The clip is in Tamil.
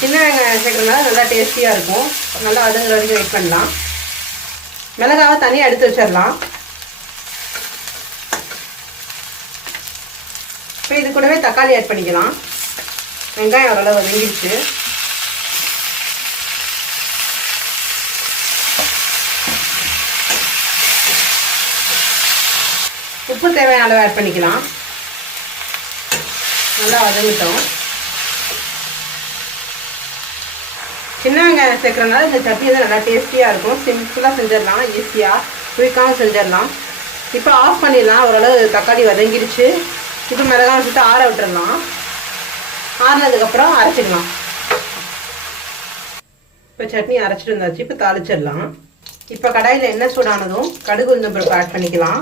சின்ன வெங்காயம் சேர்க்கறதுனால நல்லா டேஸ்டியாக இருக்கும். நல்லா வதங்குற வரைக்கும் வெயிட் பண்ணலாம். மிளகாவை தனியாக எடுத்து வச்சிடலாம். இப்போ இது கூடவே தக்காளி ஆட் பண்ணிக்கலாம். வெங்காயம் ஓரளவு வதங்கிடுச்சு. உப்பு தேவையான அளவு ஆட் பண்ணிக்கலாம். நல்லா வதங்கிட்டோம். சின்ன வெங்காயம் சேர்க்கறதுனால இந்த சட்னி வந்து நல்லா டேஸ்டியாக இருக்கும். சிம்பிளாக செஞ்சிடலாம், ஈஸியாக குயிக்காகவும் செஞ்சிடலாம். இப்போ ஆஃப் பண்ணிடலாம். ஓரளவு தக்காளி வதங்கிடுச்சு. இப்போ மிளகாய் வச்சுட்டு ஆற விட்டுடலாம். ஆறினதுக்கப்புறம் அரைச்சிக்கலாம். இப்போ சட்னி அரைச்சிட்டு இருந்தாச்சு. இப்போ தாளிச்சிடலாம். இப்போ கடாயில் எண்ணெய் சூடானதும் கடுகு உளுந்தம் பருப்பு ஆட் பண்ணிக்கலாம்.